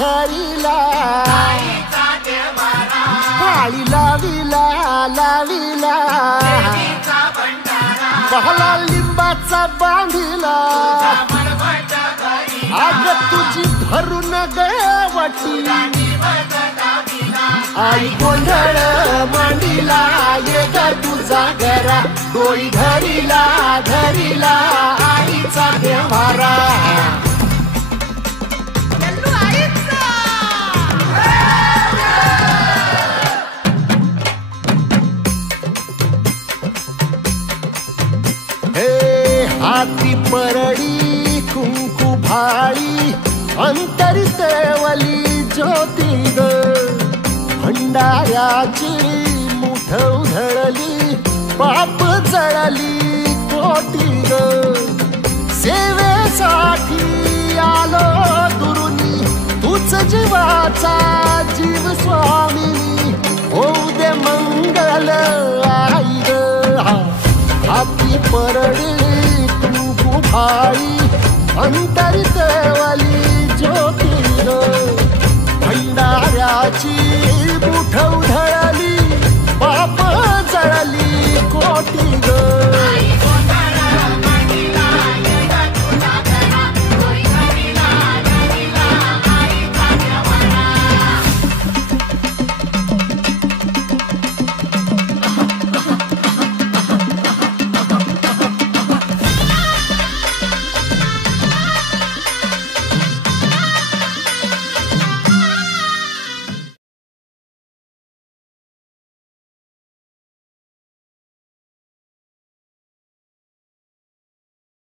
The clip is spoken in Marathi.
धरिला थाळी लाविला लाविला पहला लिंबाचा बांधिला आग तुझी भरून गवटी आई गोंधळ मांडिला ये ग तुझा घरा डोळी धरिला धरिला आईचा देवारा हाती परडी कुंकू भाळी अंतरी तेवली ज्योती ग भंडाऱ्याची मुठ उधळली पाप जळली कोटी ग सेवेसाठी आलो दुरुनी तूच जीवाचा जीव स्वामिनी होऊ दे मंगल आई ग हाती परडी भाई अंतरी तेवली ज्योती भंडाऱ्याची